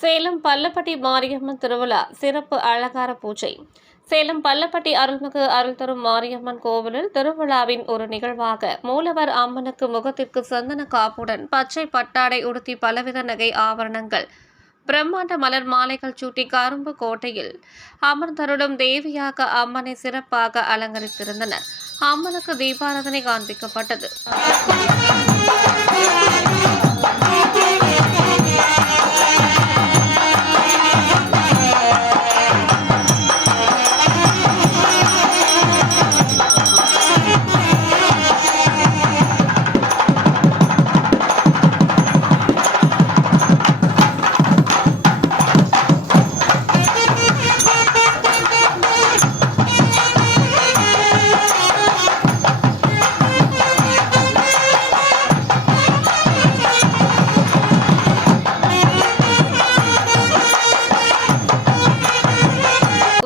சேலம் பள்ளப்பட்டி மாரியம்மன் திருவிழா சிறப்பு அலங்கார பூஜை. சேலம் பள்ளப்பட்டி அருள்மிகு அருள் தரும் மாரியம்மன் கோவிலில் திருவிழாவின் ஒரு நிகழ்வாக மூலவர் அம்மனுக்கு முகத்திற்கு சந்தன காப்புடன் பச்சை பட்டாடை உடுத்தி பலவித நகை ஆபரணங்கள் பிரம்மாண்ட மலர் மாலைகள் சூட்டி கரும்பு கோட்டையில் அமர்ந்தருளும் தேவியாக அம்மனை சிறப்பாக அலங்கரித்திருந்தனர். அம்மனுக்கு தீபாராதனை காண்பிக்கப்பட்டது.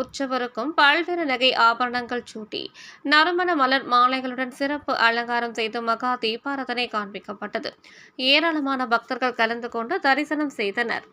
உற்சவருக்கும் பல்வேறு நகை ஆபரணங்கள் சூட்டி நறுமண மலர் மாலைகளுடன் சிறப்பு அலங்காரம் செய்து மகா தீபாராதனை காண்பிக்கப்பட்டது. ஏராளமான பக்தர்கள் கலந்து கொண்டு தரிசனம் செய்தனர்.